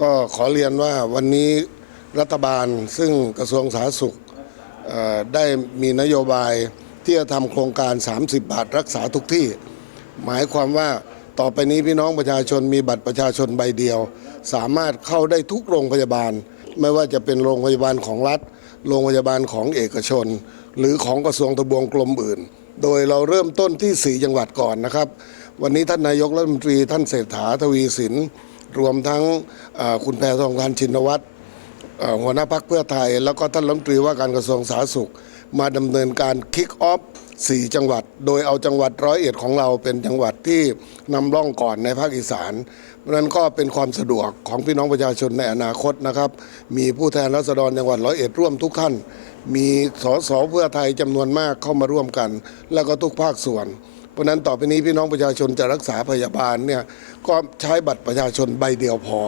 ก็ขอเรียนว่าวันนี้รัฐบาลซึ่งกระทรวงสาธารณสุขได้มีนโยบายที่จะทำโครงการ 30 บาทรักษาทุกที่ หมายความว่าต่อไปนี้พี่น้องประชาชนมีบัตรประชาชนใบเดียว สามารถเข้าได้ทุกโรงพยาบาล ไม่ว่าจะเป็นโรงพยาบาลของรัฐ โรงพยาบาลของเอกชน หรือของกระทรวงทบวงกรมอื่น โดยเราเริ่มต้นที่ 4 จังหวัดก่อนนะครับ วันนี้ท่านนายกรัฐมนตรีท่านเศรษฐาทวีสิน รวมทั้งคุณแพทองทานชินวัตรหัวหน้าพักเพื่อไทย แล้วก็ท่านรัฐมนตรีว่าการกระทรวงสาธารณสุข มาดำเนินการคิกออฟสี่จังหวัด โดยเอาจังหวัดร้อยเอ็ดของเราเป็นจังหวัดที่นำร่องก่อนในภาคอีสาน เพราะนั้นก็เป็นความสะดวกของพี่น้องประชาชนในอนาคตนะครับ มีผู้แทนรัษฎรจังหวัดร้อยเอ็ดร่วมทุกท่าน มีสสเพื่อไทยจำนวนมากเข้ามาร่วมกัน แล้วก็ทุกภาคส่วน เพราะนั้นต่อไปนี้พี่น้องประชาชนจะรักษาพยาบาลเนี่ยก็ใช้บัตรประชาชนใบเดียวพอ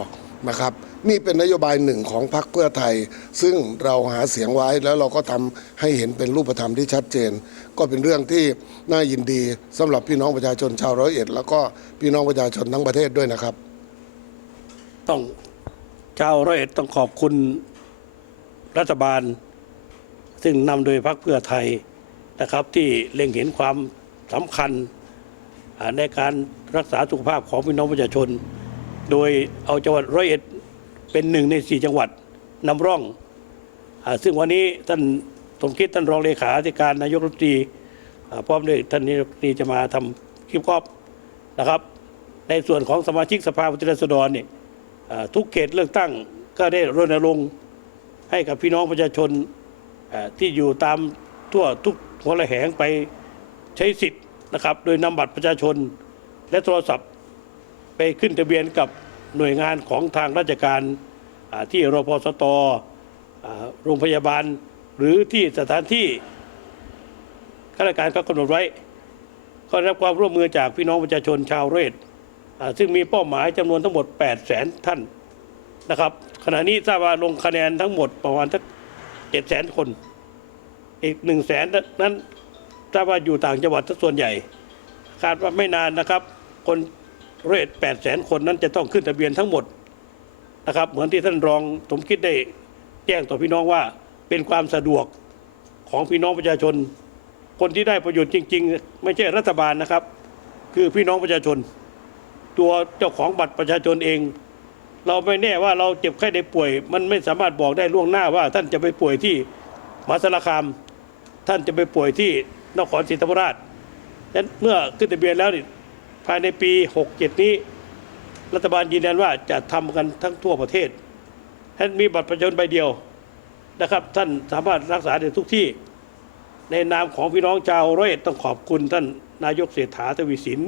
นะครับ นี่เป็นนโยบายหนึ่งของพรรคเพื่อไทย ซึ่งเราหาเสียงไว้แล้วเราก็ทำให้เห็นเป็นรูปธรรมที่ชัดเจน ก็เป็นเรื่องที่น่ายินดีสำหรับพี่น้องประชาชนชาวร้อยเอ็ดแล้วก็พี่น้องประชาชนทั้งประเทศด้วยนะครับ ต้องชาวร้อยเอ็ดต้องขอบคุณรัฐบาล ซึ่งนำโดยพรรคเพื่อไทยนะครับ ที่เล็งเห็นความ สำคัญในการรักษาสุขภาพของพี่น้องประชาชน โดยเอาจังหวัดร้อยเอ็ดเป็นหนึ่งในสี่จังหวัดนำร่องอซึ่งวันนี้ท่านสมคิดท่านรองเลขาธิการนายกรัฐมนตรีพร้อมด้วยท่านนายกรัฐมนตรีจะมาทำคลิปกอบนะครับ ในส่วนของสมาชิกสภาผู้แทนราษฎรเนี่ยทุกเขตเลือกตั้งก็ได้รณรงค์ให้กับพี่น้องประชาชนที่อยู่ตามทั่วทุกหัวระแหงไป ใช้สิทธิ์นะครับ โดยนำบัตรประชาชน และโทรศัพท์ไปขึ้นทะเบียนกับหน่วยงานของทางราชการที่รพสตโรงพยาบาล หรือที่สถานที่ข้าราชการเขากำหนดไว้ ก็รับความร่วมมือจากพี่น้องประชาชนชาวเรศซึ่งมีเป้าหมายจำนวนทั้งหมด8 0 0แสนท่านนะครับ ขณะนี้ทราบว่าลงคะแนนทั้งหมดประมาณสัก7 0 0แสนคน อีก1 0 0 0 0แสนนั้น ทราบว่าอยู่ต่างจังหวัดส่วนใหญ่ คาดว่าไม่นานนะครับ คนเรท8 0 0แสนคนนั้นจะต้องขึ้นทะเบียนทั้งหมดนะครับ เหมือนที่ท่านรองสมคิดได้แจ้งต่อพี่น้องว่าเป็นความสะดวกของพี่น้องประชาชน คนที่ได้ประโยชน์จริง ๆ ไม่ใช่รัฐบาลนะครับ คือพี่น้องประชาชน ตัวเจ้าของบัตรประชาชนเอง เราไม่แน่ว่าเราเจ็บไข้ได้ป่วย มันไม่สามารถบอกได้ล่วงหน้าว่า ท่านจะไปป่วยที่มหาสารคาม ท่านจะไปป่วยที่ นครศรีธรรมราชนั้นเมื่อขึ้นทะเบียนแล้วนี่ภายในปี 67 นี้ รัฐบาลยืนยันว่าจะทำกันทั้งทั่วประเทศท่านมีบัตรประชาชนใบเดียวนะครับ ท่านสามารถรักษาได้ทุกที่ ในนามของพี่น้องชาวร้อยเอ็ดต้องขอบคุณท่านนายกเศรษฐาทวีสิน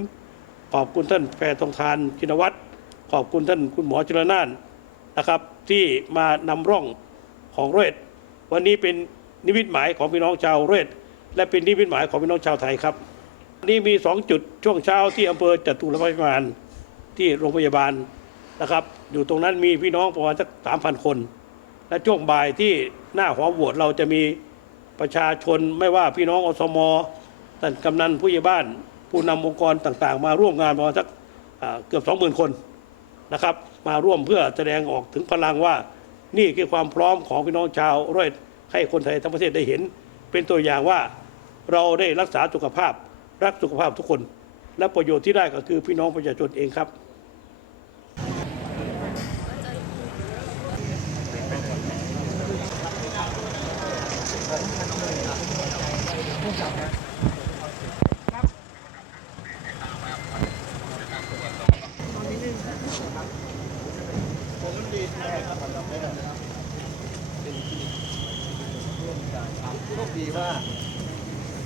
ขอบคุณท่านแพทองทานชินวัตรขอบคุณท่านคุณหมอจุลนานนะครับ ที่มานำร่องของเรศวันนี้เป็นนิมิตหมายของพี่น้องชาวเรศ และเป็นนิมิหมายของพี่น้องชาวไทยครับนนี้มีสองจุดช่วงเช้าที่อำเภอจตุรพักษ์พิมานที่โรงพยาบาลนะครับ อยู่ตรงนั้นมีพี่น้องประมาณสักสามพันคน และช่วงบ่ายที่หน้าหอโหวตเราจะมีประชาชนไม่ว่าพี่น้องอสมท่านกำนันผู้ใหญ่บ้าน ผู้นำองค์กรต่างๆ มาร่วมงานประมาณสักเกือบสองหมื่นคนนะครับ มาร่วมเพื่อแสดงออกถึงพลังว่านี่คือความพร้อมของพี่น้องชาวร้อยให้คนไทยทั้งประเทศได้เห็น เป็นตัวอย่างว่า เราได้รักษาสุขภาพ รักสุขภาพทุกคน และประโยชน์ที่ได้ก็คือพี่น้องประชาชนเองครับโชคดีว่า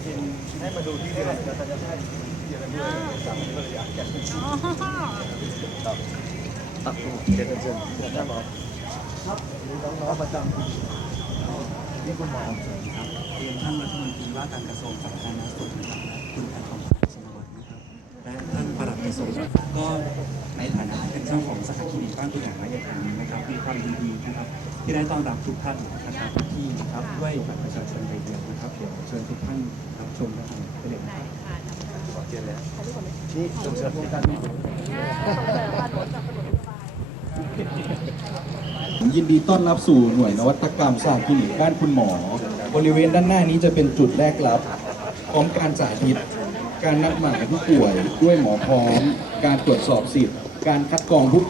กินให้ ตัดเดียวแล้วจะได้เดียวกันด้วยสามีภรรยาแกเป็นชีครับอะเดี๋ยวจะเชิญท่านหมอครับน้องๆประจำนี่คุณหมอครับเรียนท่านรัฐมนตรีว่าการกระทรวงสาธารณสุขนะครับคุณแอนทองทานชินวัตรนะครับและท่านประหลัดกระทรวงก็ ในฐานะเป็นเจ้าของสถานคลินิกบ้านคุณหมอระยะทางนะครับมีความยินดีนะครับที่ได้ต้อนรับทุกท่านนะครับที่นะครับด้วยบัตรประชาชนใบเดียวนะครับเดี๋ยวเชิญทุกท่านรับชมและทำไปเลยนะครับขอเชิญเลยนี่ส่งเสริมโครงการนี้ยินดีต้อนรับสู่หน่วยนวัตกรรมสาคลินิกบ้านคุณหมอ บริเวณด้านหน้านี้จะเป็นจุดแรกรับพร้อมการสาธิตการนัดหมายผู้ป่วยด้วยหมอพร้อม การตรวจสอบสิทธิ์ การคัดกรองผู้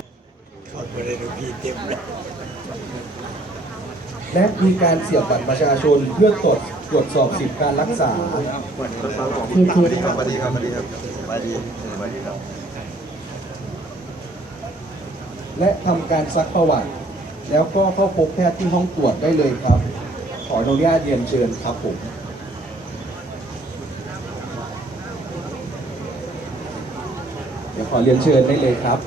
และมีการเสียบบัตรประชาชนเพื่อตรวจตรวจสอบสิทธิการรักษาสวัสดีครับสวัสดีครับสวัสดีครับสวัสดีสวัสดีครับ และทำการซักประวัติ แล้วก็เข้าพบแพทย์ที่ห้องตรวจได้เลยครับ ขออนุญาตเรียนเชิญครับผม เดี๋ยวขอเรียนเชิญได้เลยครับ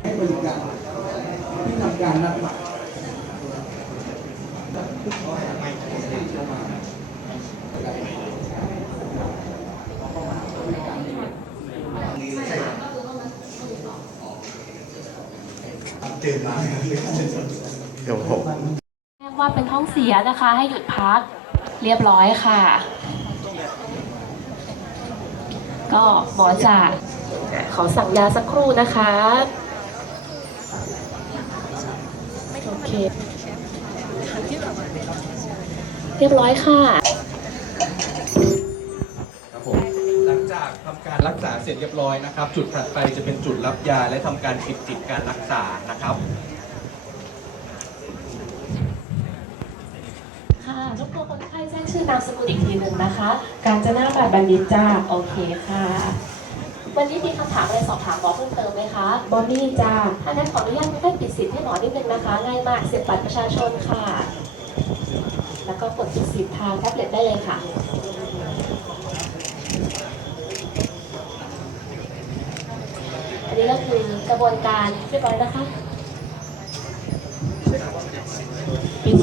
ให้บริการที่ทำการนัดหมาย เดี๋ยวผมแจ้งว่าเป็นท้องเสียนะคะ ให้หยุดพักเรียบร้อยค่ะ ก็หมอจะขอสั่งยาสักครู่นะคะ โอเค เรียบร้อยค่ะ ครับผมหลังจา กทำการรักษาเสร็จเรียบร้อยนะครับ จุดถัดไปจะเป็นจุดรับยาและทำการปิดติดการรักษานะครับค่ะรบกวนคนไข้แจ้งชื่อนามสกุลอีกทีหนึ่งนะคะ การจนาบาดบัณฑิตจ้าโอเคค่ะ วันนี้มีคำถามอะไรสอบถามหมอเพิ่มเติมไหมคะบอดี้จ้าถ้างั้นขออนุญาตคุณไข้ปิดสิทธิ์ให้หมอนิดนึงนะคะง่ายมากเสียบบัตรประชาชนค่ะ แล้วก็กดปิดสิทธิ์ทางแท็บเล็ตได้เลยค่ะ อันนี้ก็คือกระบวนการเรียบร้อยนะคะ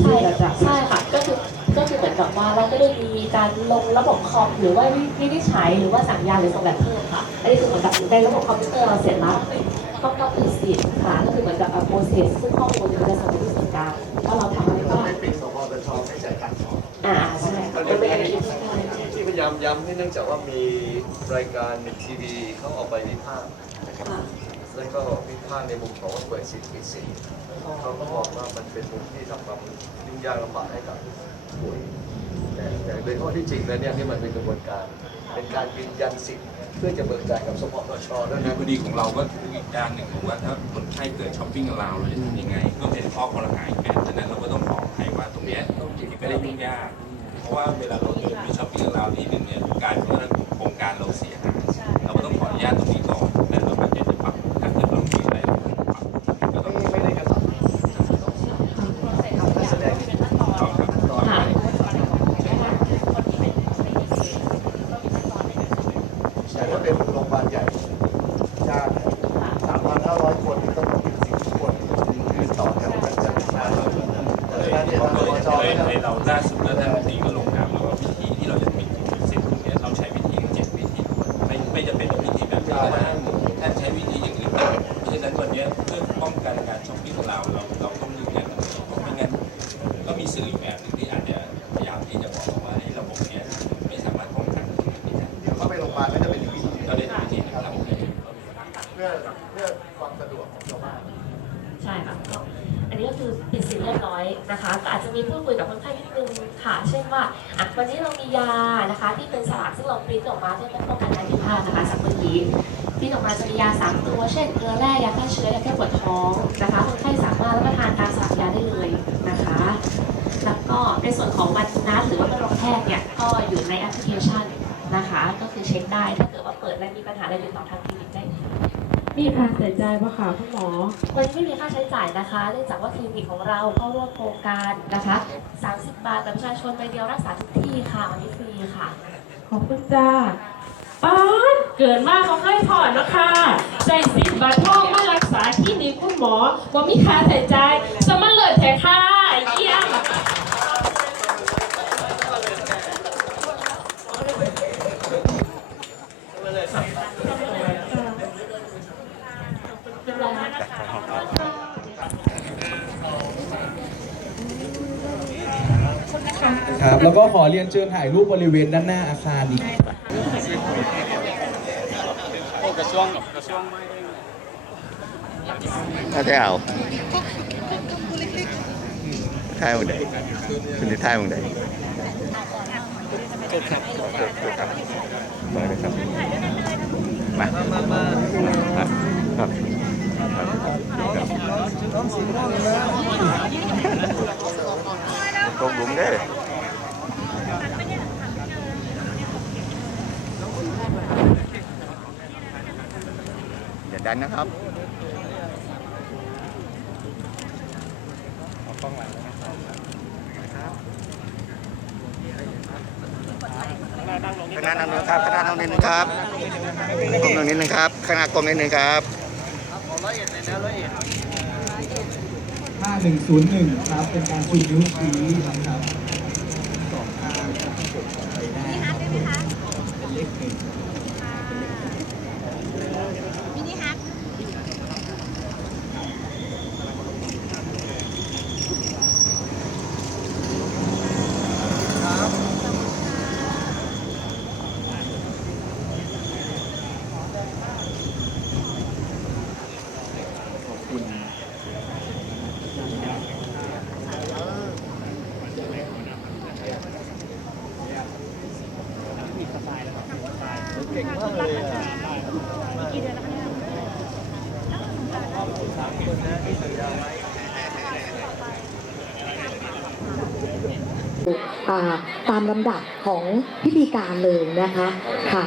ใช่ใช่ค่ะ ก็คือก็คือเหมือนกับว่าเราก็ได้มีการลงระบบคอมหรือว่าวินิจฉัยหรือว่าสั่งยาหรือส่งแบบเพิ่มค่ะ อันนี้คือเหมือนกับในระบบคอมพิวเตอร์เราเสร็จแล้วก็ก็ปิดสิทธิ์ค่ะก็คือเหมือนกับโปรเซสซึ่งข้อมูลมันจะส่งไปที่ส่วนกลาง ยายามย้ำให้เนื่องจากว่ามีรายการทีวีเขาออกไปวิพากษ์นะครับค่ะแล้วก็วิพากษ์ในมุมของว่าเปิดสิทธิ์ปิดสิทธิ์เขาก็บอกว่ามันเป็นมุมที่ทำความยุ่งยากลำบากให้กับผู้ป่วยแต่แต่โดยข้อที่จริงแล้วเนี่ยนี่มันเป็นกระบวนการ เป็นการยืนยันสิทธิ์เพื่อจะเบิกจ่ายกับสพปชด้วยในนะคดีของเราก็อีกด้านหนึ่งคือว่าถ้าคนไข้เกิดช้อปปิ้งกับเราเราจะทำยังไงก็เป็นข้อคอรหาอีกแบบฉะนั้นเราก็ต้องขอให้ว่าตรงเนี้ยไม่ได้ยุ่งยากเพ ราะว่าเวลาเราเดินมีช้อปปิ้งราที่หนึ่งเนี่ยการเพื่อโครงการเราเสียหายเราก็ต้องขออนุญาตตรงนี้ก่อนแล้วเราก็จะจะปรับถ้าเกิดเรามีอะไรเราต้องปรับก็ต้องไม่ได้กระตับแสดงต่อครับต่อค่ะแต่ถ้าเป็นโรงพยาบาลใหญ่จ้างสามพันห้าร้อยคนนี่ต้องเป็นสิบคนคือต่อแถวกันจังานเพราะฉะนั้นเนี่ยทางปชในเนี่ยในเราล่าสุดแล้วท่านรัฐมนตรีก็ลงน นี้ก็คือปิดสินเรียบร้อยนะคะ ก็อาจจะมีพูดคุยกับคนไข้นิดนึงค่ะ เช่นว่าอะวันนี้เรามียานะคะ ที่เป็นสลากซึ่งเราปริ้นออกมาเพื่อป้องกันการผิดพลาดนะคะจากเมื่อกี้ปริ้นออกมาจะมียาสามตัวเช่นเกลือแร่ยาฆ่าเชื้อยาแก้ปวดท้องนะคะคนไข้สามารถรับประทานตามสลากยาได้เลยนะคะ แล้วก็ในส่วนของวันนัดหรือว่าวันรองแพทย์เนี่ยก็อยู่ในแอปพลิเคชันนะคะ ก็คือเช็คได้ถ้าเกิดว่าเปิดและมีปัญหาอะไรติดต่อทางคลินิกได้ มีค่าใช้จ่ายปะคะคุณหมอ วันนี้ไม่มีค่าใช้จ่ายนะคะเนื่องจากว่าคลินิกของเราเข้าร่วมโครงการนะคะ 30 บาทกับประชาชนใบเดียวรักษาทุกที่ค่ะวันนี้ฟรีค่ะ ขอบคุณจ้าป้าดเกิดมากเขาให้ถอนนะคะใจสิบบาททองมารักษาที่นี่คุณหมอว่ามีค่าใช้จ่ายสมันเลิศแท้ค่ะเยี่ยม เป็นไรนะคะ แล้วก็ขอเรียนเชิญถ่ายรูปบริเวณด้านหน้าอาคารอีกถ้าจะเอาท่ายมึงใดคุณจะท่ายมึงใดครับครับมาเลยครับ มา มามาครับตกหลุมเด้ ออย่าดันนะครับคณะนำหนึ่งครับคณะนำหนึ่งครับกลมหนึ่งนิดนึงครับคณะกลมนิดนึงครับ5101ครับเป็นการชูนิ้วชี้นะครับสองข้างไปได้ครับเป็นเลขหนึ่ง อ่า ตามลำดับของพิธีการเลยนะคะค่ะ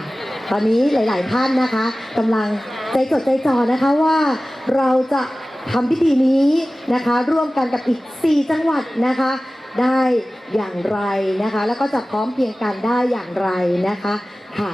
ตอนนี้หลาย ๆ ท่านนะคะกำลังใจจดใจจ่อนะคะว่าเราจะทำพิธีนี้นะคะ ร่วมกันกับอีก 4 จังหวัดนะคะ ได้อย่างไรนะคะ แล้วก็จะพร้อมเพียงกันได้อย่างไรนะคะค่ะ